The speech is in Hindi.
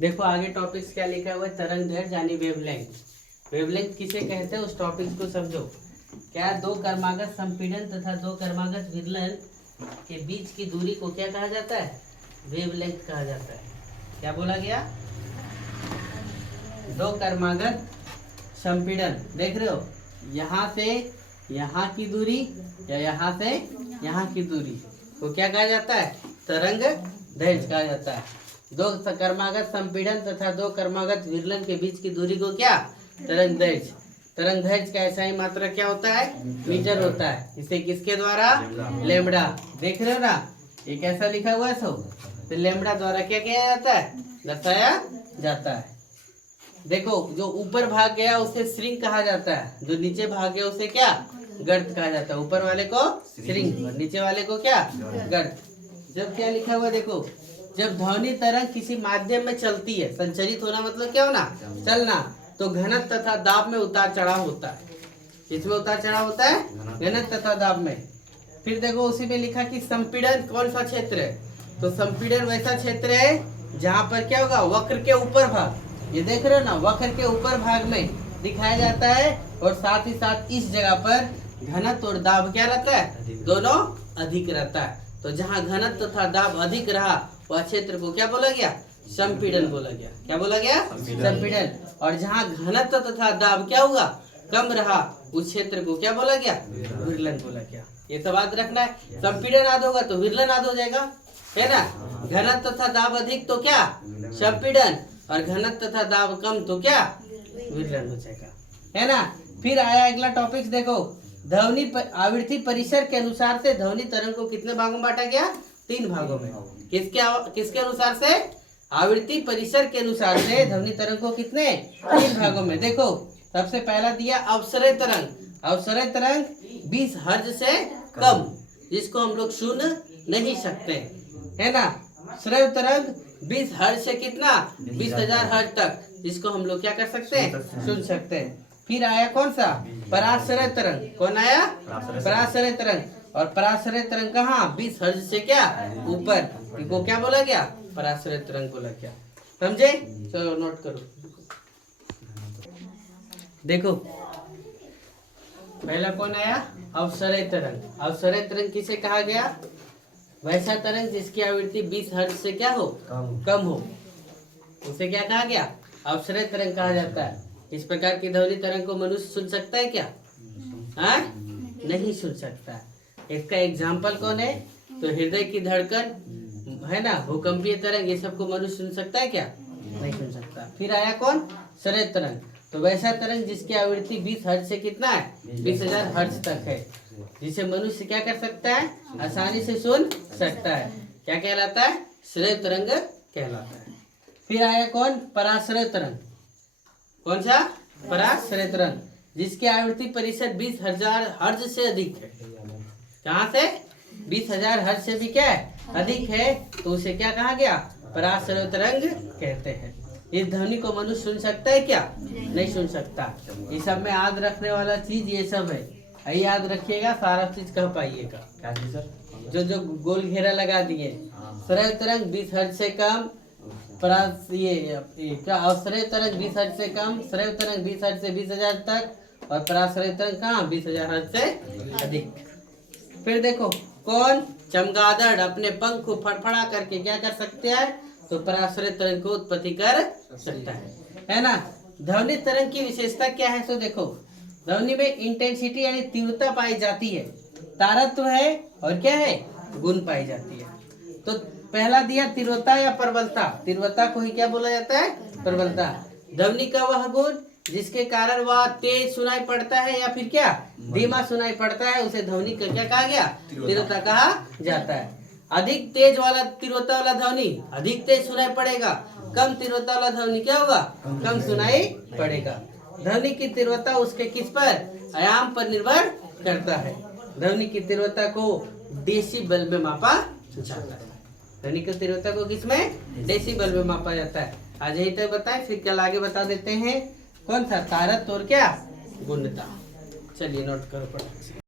देखो आगे टॉपिक्स क्या लिखा हुआ है, तरंग दैर्घ्य यानी वेवलेंथ। वेवलेंथ किसे कहते हैं उस टॉपिक को समझो। क्या दो कर्मागत संपीड़न तथा दो कर्मागत विदलन के बीच की दूरी को क्या कहा जाता है? वेवलेंथ कहा जाता है। क्या बोला गया? दो कर्मागत संपीड़न, देख रहे हो, यहाँ से यहाँ की दूरी या यहाँ से यहाँ की दूरी को क्या कहा जाता है? तरंग दैर्घ्य कहा जाता है। दो कर्मागत संपीड़न तथा दो कर्मागत विदलन के बीच की दूरी को क्या? तरंग दैर्घ्य। तरंग दैर्घ्य का ऐसा ही मात्रा क्या होता है? मीटर होता है। इसे किसके द्वारा? लैम्ब्डा। देख रहे हो ना, ये कैसा लिखा हुआ है सब? तो लैम्ब्डा द्वारा क्या किया जाता है? दर्शाया जाता है। देखो, जो ऊपर भाग गया उसे श्रिंक कहा जाता है, जो नीचे भाग गया उसे क्या? गर्त कहा जाता है। ऊपर वाले को श्रिंक और नीचे वाले को क्या? गर्त। जब क्या लिखा हुआ देखो, जब ध्वनि तरंग किसी माध्यम में चलती है, संचरित होना मतलब क्या होना? चलना। तो घनत्व तथा दाब में उतार चढ़ाव होता है। इसमें उतार चढ़ाव होता है घनत्व तथा दाब में। फिर देखो उसी में लिखा कि संपीड़न कौन सा क्षेत्र है? तो संपीड़न वैसा क्षेत्र है जहाँ पर क्या होगा? वक्र के ऊपर भाग, ये देख रहे हो ना, वक्र के ऊपर भाग में दिखाया जाता है। और साथ ही साथ इस जगह पर घनत्व और दाब क्या रहता है? दोनों अधिक रहता है। तो जहाँ घनत्व तथा दाब अधिक रहा वह क्षेत्र को क्या बोला गया? संपीड़न बोला गया। क्या बोला गया? संपीड़न। और जहाँ घनत्व तथा दाब क्या हुआ? कम रहा, उस क्षेत्र को क्या बोला गया? विदलन बोला गया। ये सब याद रखना है। संपीड़न याद होगा तो विदलन याद हो जाएगा, है ना। घनत्व तथा दाब अधिक तो क्या? संपीड़न। और घनत्व तथा दाब कम तो क्या? विदलन हो जाएगा, है ना। फिर आया अगला टॉपिक, देखो ध्वनि आवृत्ति परिसर के अनुसार से ध्वनि तरंग को कितने भागों में बांटा गया? 3 भागों में। किसके अनुसार से? आवृत्ति परिसर के अनुसार से ध्वनि तरंग को कितने? 3 भागों में। देखो सबसे पहला दिया अवसरय तरंग। अवसरय तरंग 20 हर्ट्ज से कम, जिसको हम लोग सुन नहीं सकते, है ना। श्रव्य तरंग 20 हर्ट्ज से कितना? 20,000 हर्ट्ज तक, जिसको हम लोग क्या कर सकते हैं? सुन सकते हैं। फिर आया कौन सा? पराश्रय तरंग। कौन आया? पराश्रय तरंग। और पराश्रय तरंग कहाँ? 20 हर्ट्ज से क्या? ऊपर, इनको क्या बोला गया? पराश्रय तरंग बोला गया। समझे? चलो नोट करो। देखो पहला कौन आया? अवसरय तरंग। अवसरय तरंग किसे कहा गया? वैसा तरंग जिसकी आवृत्ति 20 हर्ट्ज से क्या हो? कम हो, उसे क्या कहा गया? अवसरय तरंग कहा जाता है। इस प्रकार की ध्वनि तरंग को मनुष्य सुन सकता है क्या? नहीं सुन सकता। इसका एग्जाम्पल कौन है? तो हृदय की धड़कन, है ना, भूकंपीय तरंग, ये सबको मनुष्य सुन सकता है क्या? नहीं सुन सकता। फिर आया कौन? सरय तरंग। तो वैसा तरंग जिसकी आवृत्ति 20 हर्ट्ज से कितना है? 20,000 हर्ट्ज तक है, जिसे मनुष्य क्या कर सकता है? आसानी से सुन सकता है। क्या कहलाता है? श्रय तरंग कहलाता है। फिर आया कौन? पराश्रय तरंग। कौन सा? पराश्रय तरंग, जिसकी आवृत्ति परिसर 20,000 हर्ट्ज से अधिक है। कहाँ से? 20,000 हर्ट्ज से भी क्या है? अधिक है, तो उसे क्या कहा गया? पराश्रय तरंग कहते हैं। इस ध्वनि को मनुष्य सुन सकता है क्या? नहीं सुन सकता। ये सब में याद रखने वाला चीज ये सब है, यही याद रखिएगा, सारा चीज कह पाइएगा। जो जो गोल घेरा लगा दिए। श्रय तरंग 20 हर्ट्ज से कम, अवसरय तरंग 20 हर्ट्ज से कम, श्रव्य तरंग 20 हर्ट्ज से 20,000 तक, और पराश्रय तरंग कहाँ? 20,000 हर्ट्ज से अधिक। फिर देखो कौन? चमगादड़ अपने पंख को फड़फड़ा करके क्या कर सकते हैं? तो पराश्रय तरंग को उत्पत्ति कर सकता है ना। ध्वनि तरंग की विशेषता क्या है? तो देखो ध्वनि में इंटेंसिटी यानी तीव्रता पाई जाती है, तारत्व है, और क्या है? गुण पाई जाती है। तो पहला दिया तीव्रता या प्रबलता। तीव्रता को ही क्या बोला जाता है? प्रबलता। ध्वनि का वह गुण जिसके कारण वह तेज सुनाई पड़ता है या फिर क्या धीमा सुनाई पड़ता है, उसे ध्वनि का क्या कहा गया? तीव्रता कहा जाता है। अधिक तेज वाला तीव्रता वाला ध्वनि अधिक तेज सुनाई पड़ेगा, कम तीव्रता वाला ध्वनि क्या होगा? कम सुनाई पड़ेगा। ध्वनि की तीव्रता उसके किस पर? आयाम पर निर्भर करता है। ध्वनि की तीव्रता को डेसिबल में मापा जाता है। ध्वनि की तीव्रता को किसमें? डेसिबल में मापा जाता है। आज यही तक बताएं, फिर कल आगे बता देते हैं। कौन सा? तारत्व और क्या? गुणता। चलिए नोट करो पढ़ो।